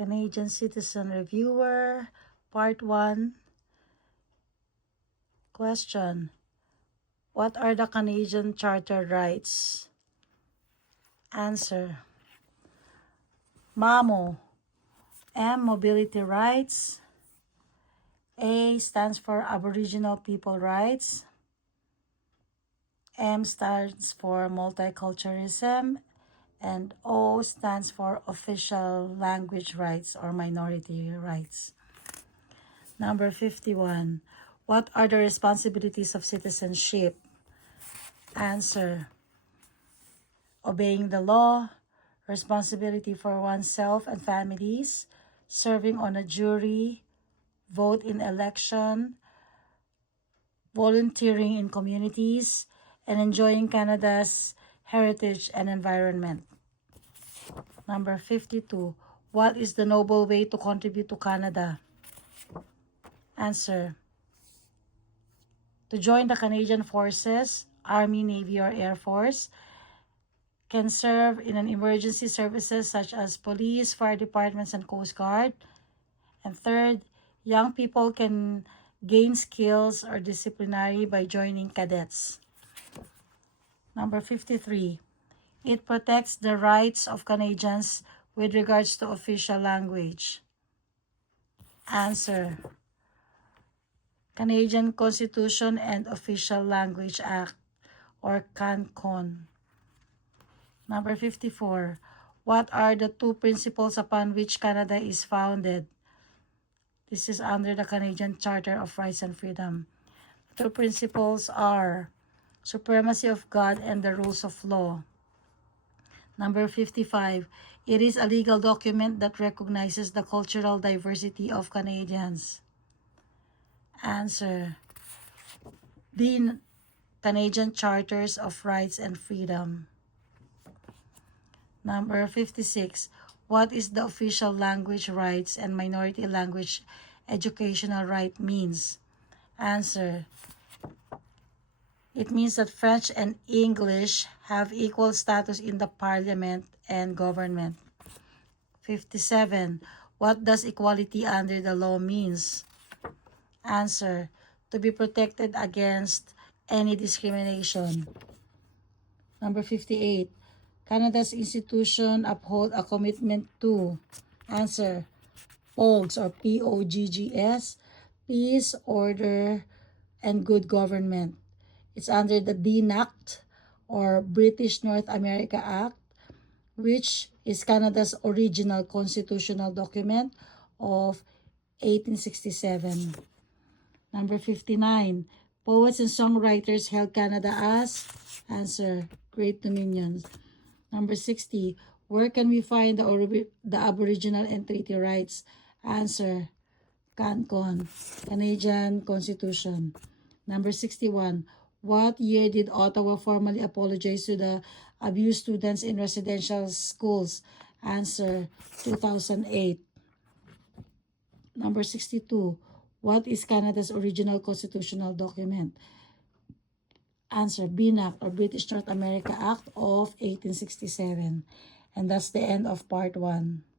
Canadian Citizen Reviewer, Part 1. Question: what are the Canadian Charter rights? Answer: MAMO. M, mobility rights. A stands for Aboriginal People Rights. M stands for multiculturalism. And O stands for official language rights or minority rights. Number 51. What are the responsibilities of citizenship? Answer: obeying the law, responsibility for oneself and families, serving on a jury, vote in election, volunteering in communities, and enjoying Canada's heritage and environment. Number 52. What is the noble way to contribute to Canada? Answer: to join the Canadian Forces, Army, Navy, or Air Force, can serve in an emergency services such as police, fire departments, and Coast Guard. And third, young people can gain skills or disciplinary by joining cadets. Number 53. It protects the rights of Canadians with regards to official language. Answer: Canadian Constitution and Official Language Act, or CanCon. Number 54. What are the two principles upon which Canada is founded? This is under the Canadian Charter of Rights and Freedom. The two principles are supremacy of God and the rules of law. Number 55. It is a legal document that recognizes the cultural diversity of Canadians. Answer: the Canadian Charters of Rights and Freedom. Number 56. What is the official language rights and minority language educational right means? Answer: it means that French and English have equal status in the parliament and government. 57. What does equality under the law means? Answer: to be protected against any discrimination. Number 58. Canada's institution uphold a commitment to. Answer: POGS or POGGS, peace, order, and good government. It's under the DNACT or British North America Act, which is Canada's original constitutional document of 1867. Number 59. Poets and songwriters held Canada as. Answer: Great Dominions. Number 60. Where can we find the Aboriginal and treaty rights? Answer: CanCon, Canadian Constitution. Number 61. What year did Ottawa formally apologize to the abused students in residential schools? Answer: 2008. Number 62. What is Canada's original constitutional document? Answer: BNAC or British North America Act of 1867. And that's the end of part 1.